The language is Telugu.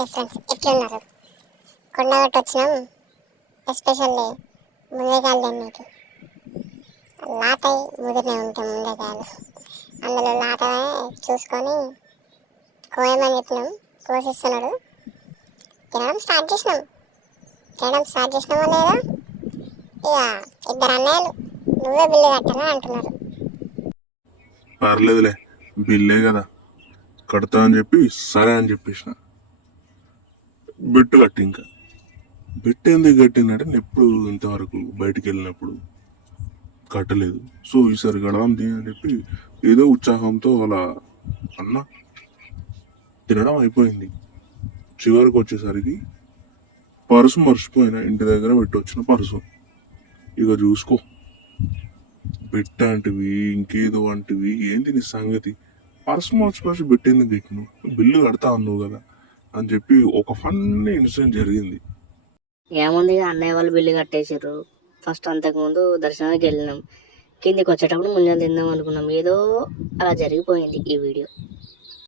ఓకే ఫ్రెండ్స్, ఎట్లున్నారు? కొండగట్టు వచ్చినాం. ఎస్పెషల్లీ ముందేకాయలు తిన్నీకి. లాతై ముదిరినే ఉంటాయి ముందేకాయలు. అందులో లాతనే చూసుకొని కోయమని చెప్పినాం. కోసిస్తున్నాడు. తినడం స్టార్ట్ చేసినామా లేదా ఇక ఇద్దరు అన్నయ్యలు నువ్వే బిల్లు కట్టాలని అంటున్నారు. పర్లేదులే, బిల్లే కదా కడతా అని చెప్పి సరే అని చెప్పేసిన. బెట్టు కట్టి ఇంకా బెట్టు ఎందుకు కట్టిందంటే నేను ఎప్పుడు ఇంతవరకు బయటికి వెళ్ళినప్పుడు కట్టలేదు. సో ఈసారి కడదాం అని చెప్పి ఏదో ఉత్సాహంతో అలా అన్నా. తినడం అయిపోయింది. చివరికి వచ్చేసరికి పర్సు మర్చిపోయినా, ఇంటి దగ్గర పెట్టి వచ్చిన పర్సు. ఇక చూసుకో, పెట్టంటివి ఇంకేదో అంటివి ఏంటి నీ సంగతి? పర్సు మర్చిపోయి పెట్టేందుకు పెట్టిను, బిల్లు కడతా అన్నావు కదా అని చెప్పి ఒక ఫన్నీ ఇన్సిడెంట్ జరిగింది. ఏముంది, అన్నయ్య వాళ్ళు బిల్లు కట్టేసారు. ఫస్ట్ అంతకుముందు దర్శనానికి వెళ్ళినాం. కిందికి వచ్చేటప్పుడు ముంజలు తిందాం అనుకున్నాం. ఏదో అలా జరిగిపోయింది ఈ వీడియో.